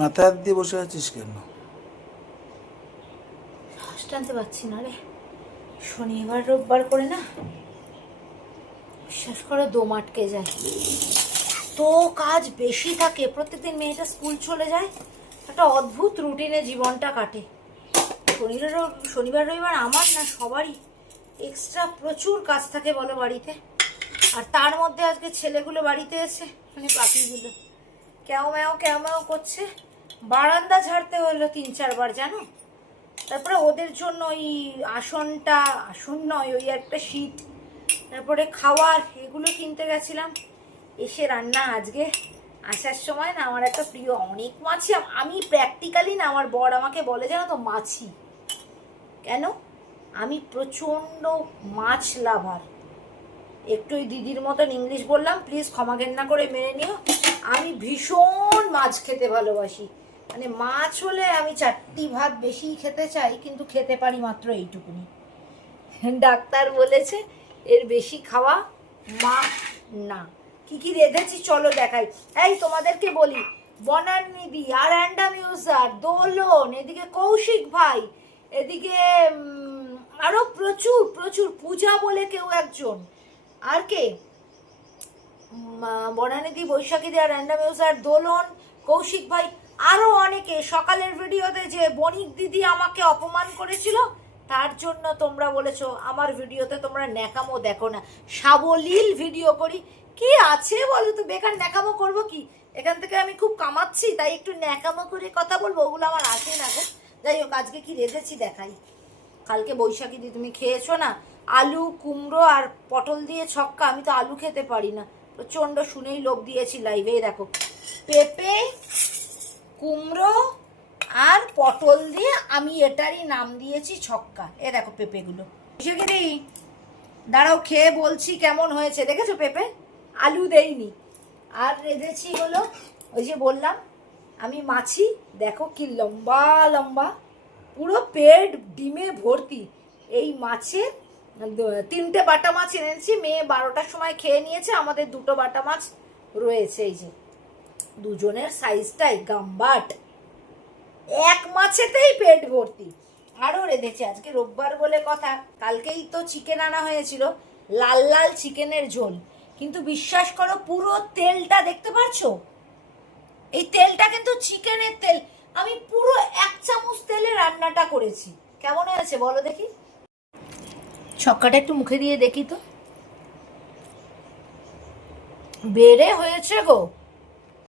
মাথায় হাত দিয়ে বসে আছিস কেন? শ্বাস টানতে পারছি না রে। শনিবার রোববার করে না, বিশ্বাস করো দম আটকে যায়। তো কাজ বেশি থাকে, প্রত্যেকদিন মেয়েটা স্কুল চলে যায়, একটা অদ্ভুত রুটিনে জীবনটা কাটে। শনিবার রবিবার আমার না সবারই এক্সট্রা প্রচুর কাজ থাকে বলো বাড়িতে। আর তার মধ্যে আজকে ছেলেগুলো বাড়িতে এসে মানে পাখিগুলো ক্যাও ম্যাও করছে। বারান্দা ঝাড়তে হলো 3-4 বার জানো। তারপরে ওদের জন্য ওই আসন নয়, ওই একটা শীট, তারপরে খাওয়ার এগুলো কিনতে গেছিলাম। এসে রান্না আজকে আসার সময় না আমার একটা প্রিয় অনেক মাছি। আমি প্র্যাকটিক্যালি না, আমার বর আমাকে বলে জানো তো মাছি কেন, আমি প্রচণ্ড মাছ লাভার। একটু ওই দিদির মতন ইংলিশ বললাম, প্লিজ ক্ষমা ঘেন্না করে মেনে নিও। আমি ভীষণ মাছ খেতে ভালোবাসি, মানে মাছ হলে আমি 4টি ভাত বেশি খেতে চাই, কিন্তু খেতে পারি মাত্র এইটুকুনি। ডাক্তার বলেছে এর বেশি খাওয়া মা না। কি কি রেঁধেছি চলো দেখাই। এই তোমাদেরকে বলি, বনানিধি আর র্যান্ডাম ইউজার, দোলন, এদিকে কৌশিক ভাই, এদিকে আরো প্রচুর প্রচুর পূজা বলে কেউ একজন, আর কে, বনানিধি, বৈশাখী আর র্যান্ডাম ইউজার, দোলন, কৌশিক ভাই, আরো অনেকে। সকালের ভিডিওতে যে বণিক দিদি আমাকে অপমান করেছিল, তার জন্য তোমরা বলেছো আমার ভিডিওতে তোমরা ন্যাকামো দেখো না। সাবলীল ভিডিও করি, কি আছে বলো তো, বেকার ন্যাকামো করবো কি? এখান থেকে আমি খুব কামাচ্ছি, তাই একটু ন্যাকামো করে কথা বলবো, ওগুলো আমার আসে না গো। যাই হোক, আজকে কি রেঁধেছি দেখাই। কালকে বৈশাখী দি তুমি খেয়েছো না, আলু কুমড়ো আর পটল দিয়ে ছক্কা। আমি তো আলু খেতে পারি না, প্রচণ্ড শুনেই লোভ দিয়েছি লাইভে। দেখো, পেঁপে, কুমড়ো আর পটল দিয়ে আমি এটারই নাম দিয়েছি ছক্কা। এ দেখো পেঁপেগুলো, বৈশাখী দাঁড়াও খেয়ে বলছি কেমন হয়েছে। দেখেছো পেঁপে, আলু দেইনি। আর রেঁধেছি হলো ওই যে বললাম আমি মাছি, দেখো কি লম্বা লম্বা, পুরো পেট ডিমে ভর্তি। এই মাছে 3টে বাটা মাছ এনেছি, মেয়ে 12টার সময় খেয়ে নিয়েছে, আমাদের 2টো বাটা মাছ রয়েছে। এই যে দুজনের সাইজটাই গাম্বাট, এক মাছেতেই পেট ভর্তি। আরও রেঁধেছে, আজকে রোববার বলে কথা, কালকেই তো চিকেন আনা হয়েছিল, লাল লাল চিকেনের ঝোল। কিন্তু বিশ্বাস করো পুরো তেলটা দেখতে পাচ্ছো, এই তেলটা কিন্তু চিকেনের তেল। আমি পুরো 1 চামচ তেলে রান্নাটা করেছি। কেমন হয়েছে বলো দেখি, ছক্কাটা একটু মুখে দিয়ে দেখি তো, বেড়ে হয়েছে গো।